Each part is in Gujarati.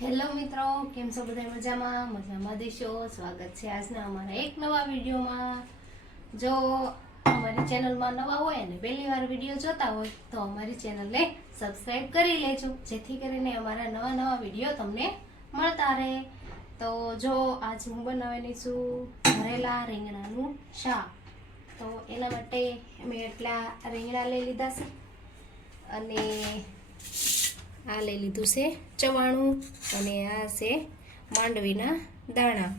હેલો મિત્રો, કેમ છો બધા મજામાં? મજામાં દેશો. સ્વાગત છે આજના અમારા એક નવા વિડીયોમાં. જો અમારી ચેનલમાં નવા હોય અને પહેલી વાર વીડિયો જોતા હોય, તો અમારી ચેનલને સબસ્ક્રાઈબ કરી લેજો, જેથી કરીને અમારા નવા નવા વીડિયો તમને મળતા રહે. તો જો આજ હું બનાવેલી છું, ભરેલા રીંગણાનું શાક. તો એના માટે મેં એટલા રીંગણા લઈ લીધા છે. અને આ લઈ લીધું છે ચવાણું અને આ છે માંડવીના દાણા.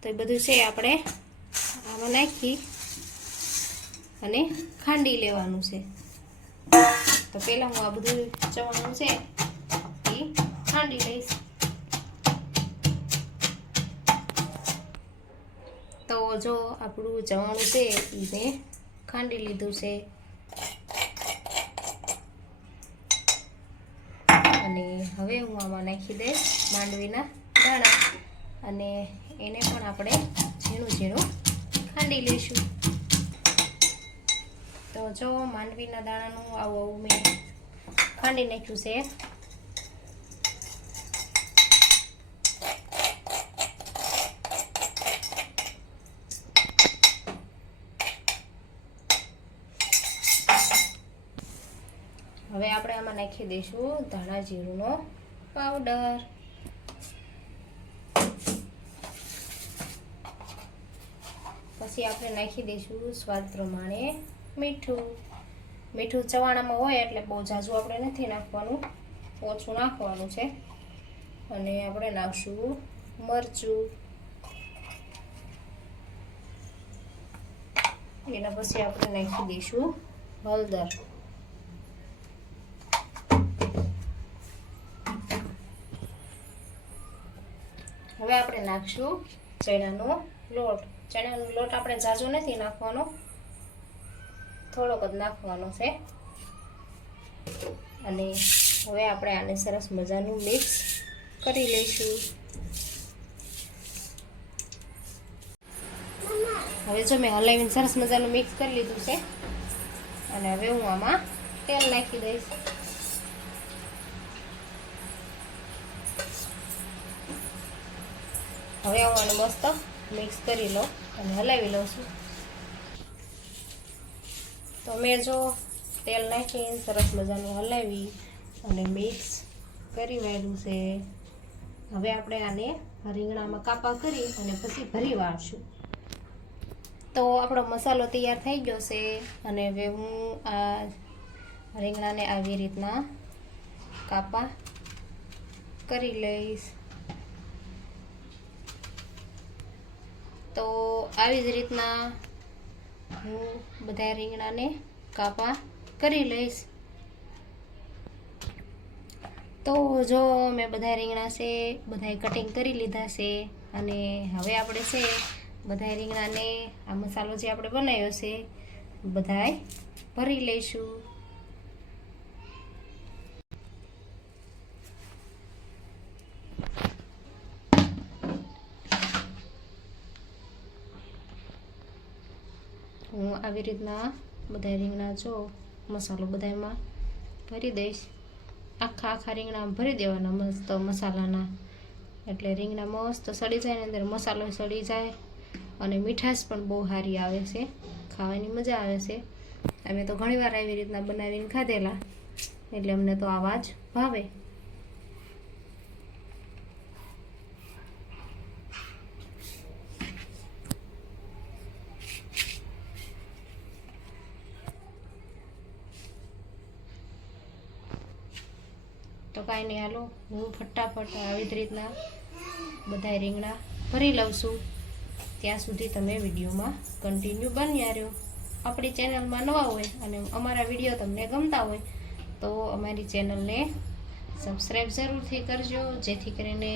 તો એ બધું છે આપણે આમાં નાખી અને ખાંડી લેવાનું છે. તો પહેલાં હું આ બધું ચવાણું છે એ ખાંડી લઈશ. તો જો આપણું ચવાણું છે એ મેં ખાંડી લીધું છે અને હવે હું આમાં નાખી દઈશ માંડવીના દાણા. અને એને પણ આપણે ઝીણું ઝીણું ખાંડી લઈશું. તો જો માંડવીના દાણાનું આવું આવું મેં ખાંડી નાખ્યું છે. હવે આપણે આમાં નાખી દઈશું ધાણા જીરુંનો પાવડર. પછી આપણે નાખી દઈશું સ્વાદ પ્રમાણે મીઠું. મીઠું ચવાણામાં હોય એટલે બહુ ઝાઝુ આપણે નથી નાખવાનું, ઓછું નાખવાનું છે. અને આપણે નાખશું મરચું. એના પછી આપણે નાખી દઈશું હળદર. હવે આપણે નાખશું ચણાનો લોટ. ચણાનો લોટ આપણે ઝાઝો નથી નાખવાનો. થોડોક જ નાખવાનો છે. અને હવે આપણે આને સરસ મજાનું મિક્સ કરી લઈશું. હવે જો મેં હલાવીને સરસ મજાનું મિક્સ કરી લીધું છે. અને હવે હું આમાં તેલ નાખી દઈશ. હવે આને મસ્ત મિક્સ કરી લઉં અને હલાવી લઉં છું. તો મેં જો તેલ નાખીને સરસ મજાનું હલાવી અને મિક્સ કરી વાળ્યું છે. હવે આપણે આને રીંગણામાં કાપા કરી અને પછી ભરી વાળશું. તો આપણો મસાલો તૈયાર થઈ ગયો છે અને હવે હું આ રીંગણાને આવી રીતના કાપા કરી લઈશ. તો આવી જ રીતના હું બધા રીંગણાને કાપા કરી લઈશ. તો જો મેં બધા રીંગણા છે બધાય કટિંગ કરી લીધા છે અને હવે આપણે છે બધા રીંગણાને આ મસાલો જે આપણે બનાવ્યો છે બધાય ભરી લઈશું. આવી રીતના બધા રીંગણા જો મસાલો બધામાં ભરી દઈશ. આખા આખા રીંગણા ભરી દેવાના મસ્ત મસાલાના. એટલે રીંગણા મસ્ત સડી જાય ને અંદર મસાલો સડી જાય અને મીઠાશ પણ બહુ સારી આવે છે. ખાવાની મજા આવે છે. અમે તો ઘણીવાર આવી રીતના બનાવીને ખાધેલા. એટલે અમને તો આવા જ ભાવે. હાલો હું ફટાફટ આવી જ રીતના બધા રીંગણા ભરી લઉં છું. ત્યાં સુધી તમે વિડીયોમાં કન્ટિન્યુ બન્યા રહ્યો આપણી ચેનલમાં નવા હોય અને અમારા વીડિયો તમને ગમતા હોય, તો અમારી ચેનલને સબસ્ક્રાઈબ જરૂરથી કરજો. જેથી કરીને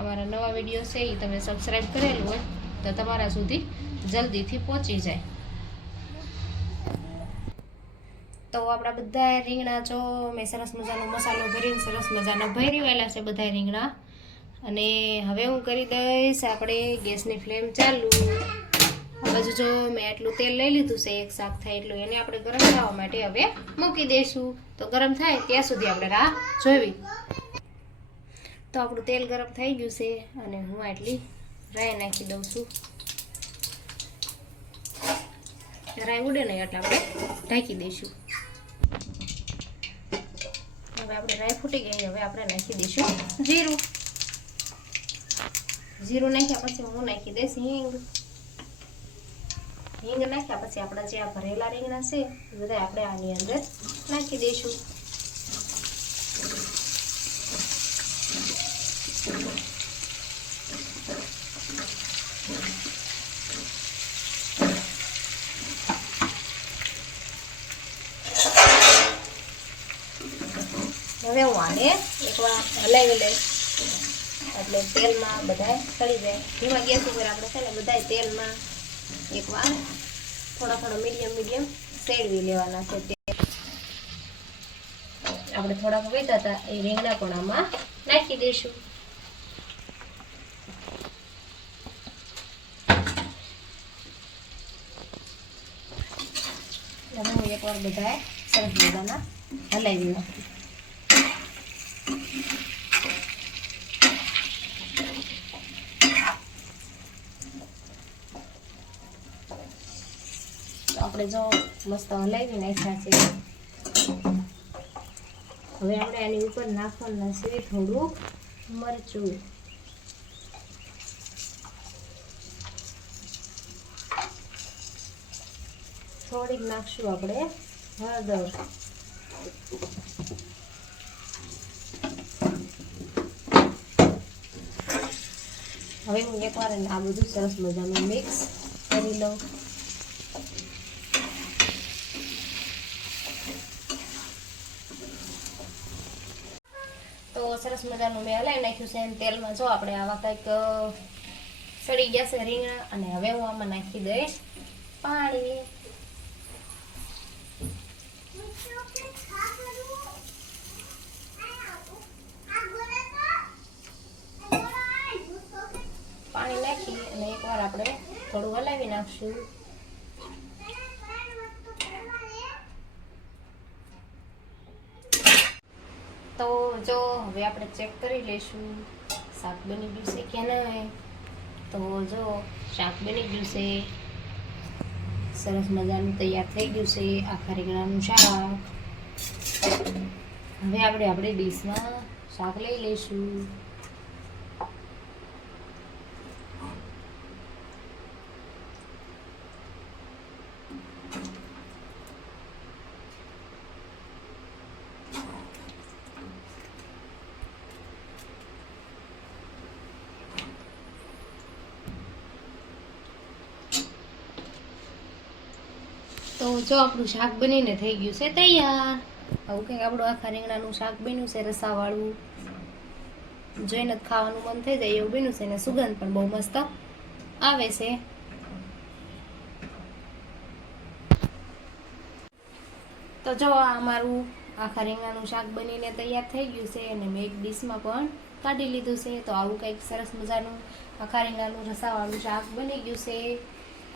અમારા નવા વીડિયો છે એ તમે સબસ્ક્રાઈબ કરેલું હોય, તો તમારા સુધી જલ્દીથી પહોંચી જાય. તો આપણા બધા રીંગણા જો મેં સરસ મજાનો મસાલો ભરીને સરસ મજાના ભરી વાયેલા છે બધા રીંગણા. અને હવે હું કરી દઈશ આપણે ગેસની ફ્લેમ ચાલુ. બાજુ જો મેં આટલું તેલ લઈ લીધું છે, એક શાક થાય એટલું, એને આપણે ગરમ થવા માટે હવે મૂકી દઈશું. તો ગરમ થાય ત્યાં સુધી આપણે રાહ જોવી. તો આપણું તેલ ગરમ થઈ ગયું છે અને હું આટલી રાય નાખી દઉં છું. રાય ઉડે નહીં એટલે આપણે ઢાંકી દઈશું. હવે આપણે રાઈ ફૂટી ગઈ હવે આપણે નાખી દઈશું. જીરું. જીરું નાખ્યા પછી હું નાખી દઈશ હિંગ. હિંગ નાખ્યા પછી આપણા જે આ ભરેલા રીંગણા છે બધા આપણે આની અંદર નાખી દઈશું. હવે હું આને એકવાર હલાવી લઈશ એટલે તેલમાં બધા સળી જાય. ધીમા ગેસ ઉપર આપણે છે ને બધા તેલમાં એકવાર થોડા થોડા મીડિયમ મીડિયમ શેડવી લેવાના છે તેલ આપણે થોડાક વેતા હતા એ રીંગણા પણ નાખી દઈશું. હું એકવાર બધાએ સરસ મજાના હલાવી નાખી આપણે જો મસ્ત હલાવી નાખ્યા છે. હવે આપણે આની ઉપર નાખવાના છે થોડુંક મરચું. થોડીક નાખશું આપણે હળદર. હવે હું એકવાર આ બધું સરસ મજાનું મિક્સ કરી લઉં તો સરસ મજાનું મેં હલાવી નાખ્યું છે અને તેલમાં જો આપણે આવા કંઈક સડી ગયા છે રીંગણા અને હવે હું આમાં નાખી દઈશ પાણી. પાણી નાખી અને એકવાર આપણે થોડું હલાવી નાખશું. તો જો હવે આપણે ચેક કરી લઈશું. શાક બની ગયું છે કે નહીં? તો જો શાક બની ગયું છે. સરસ મજાનું તૈયાર થઈ ગયું છે આખા રીંગણાનું શાક. હવે આપણે આપણી ડીશમાં શાક લઈ લઈશું. તો જો આપણું શાક બનીને થઈ ગયું છે તૈયાર. આવું કંઈક આપણું આખા રીંગણાનું શાક બન્યું છે, રસાવાળું. જોઈને જ ખાવાનું મન થઈ જાય એવું બન્યું છે અને સુગંધ પણ બહુ મસ્ત આવે છે. તો જો અમારું આખા રીંગણાનું શાક બનીને તૈયાર થઈ ગયું છે અને મેં એક ડીશમાં પણ કાઢી લીધું છે. તો આવું કંઈક સરસ મજાનું આખા રીંગણાનું રસાવાળું શાક બની ગયું છે.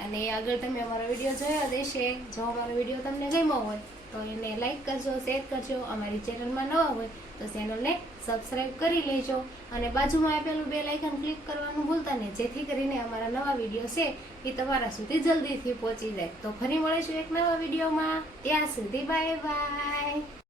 અને આગળ તમે અમારો વીડિયો જોયો દેશે જો અમારો વીડિયો તમને ગમ્યો હોય, તો એને લાઈક કરજો શેર કરજો. અમારી ચેનલમાં નવા હોય, તો ચેનલને સબસ્ક્રાઈબ કરી લેજો. અને બાજુમાં આપેલું બે લાઇકન ક્લિક કરવાનું ભૂલતા નહીં. જેથી કરીને અમારા નવા વીડિયો છે એ તમારા સુધી જલ્દીથી પહોંચી જાય. તો ફરી મળીશું એક નવા વિડીયોમાં. ત્યાં સુધી બાય બાય